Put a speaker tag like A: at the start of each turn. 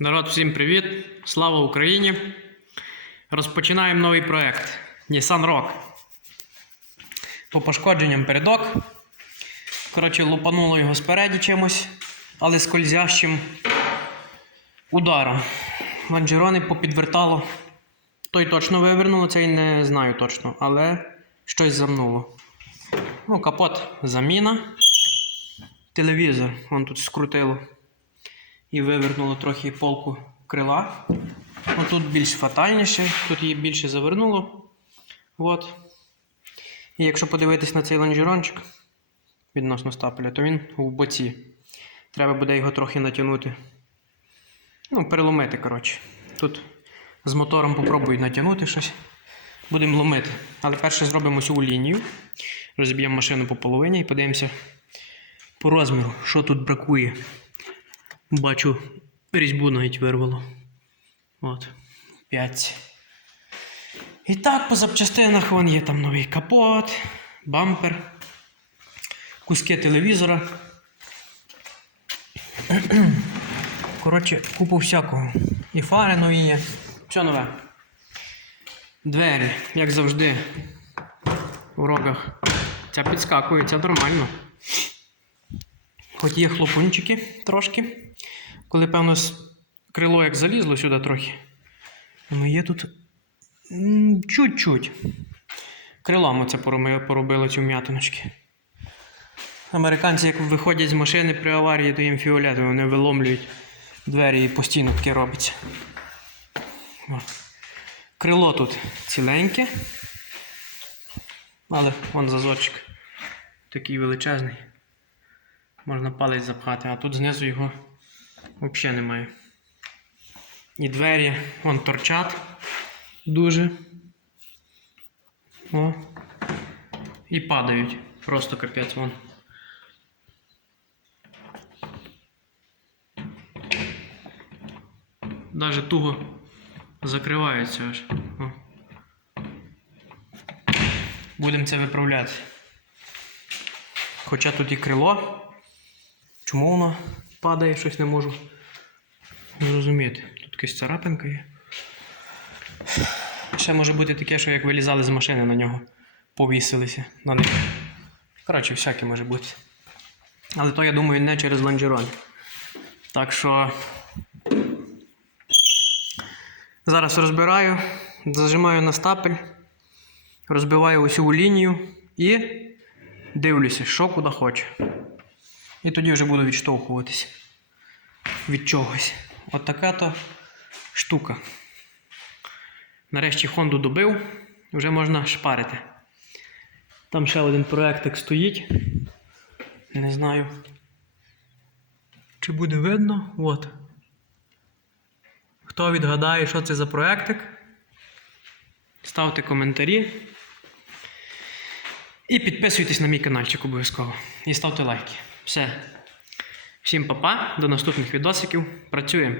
A: Народ, всім привіт! Слава Україні! Розпочинаємо новий проект Nissan Rock. По пошкодженням передок. Коротше, лупануло його спереді чимось, але скользящим ударом. Лонжерони попідвертало. Той точно вивернуло, цей не знаю точно, але щось замнуло. Ну, капот заміна. Телевізор, вон тут скрутило і вивернуло трохи полку крила. Ну, тут більш фатальніше, тут її більше завернуло. От. І якщо подивитись на цей лонжерончик відносно стапеля, то він в боці. Треба буде його трохи натягнути. Ну, переломити, коротше. Тут з мотором попробую натягнути щось. Будемо ломити. Але перше зробимо цю лінію. Розіб'ємо машину по половині і подивимося по розміру, що тут бракує. Бачу, різьбу навіть вирвало. От. 5. І так, по запчастинах вон є там новий капот, бампер, куски телевізора. Коротше, купу всякого. І фари нові є. Все нове. Двері, як завжди, в рогах. Ця підскакує, це нормально. Хоч є хлопунчики трошки. Коли, певно, крило як залізло сюди трохи. Ну, є тут чуть-чуть. Крилом оце поробило ці вм'ятиночки. Американці, як виходять з машини при аварії, то їм фіолетово, вони виломлюють двері і постійно таке робиться. Крило тут ціленьке. Але вон зазорчик такий величезний. Можна палець запхати, а тут знизу його взагалі немає. І двері вон торчать дуже. О. І падають. Просто капець вон. Даже туго закриваються аж. О. Будемо це виправляти. Хоча тут і крило. Чому воно падає, щось не можу зрозуміти. Тут якась царапинка є. Ще може бути таке, що як вилізали з машини на нього, повісилися на них. Коротше, всяке може бути. Але то, я думаю, не через лонжерон. Так що. Зараз розбираю, зажимаю на стапель, розбиваю усю лінію і дивлюся, що куди хоче. І тоді вже буду відштовхуватися від чогось. От така то штука. Нарешті Хонду добив, вже можна шпарити. Там ще один проектик стоїть. Не знаю. Чи буде видно? От. Хто відгадає, що це за проектик? Ставте коментарі. І підписуйтесь на мій каналчик обов'язково. І ставте лайки. Все. Всім па-па, до наступних відосиків. Працюємо.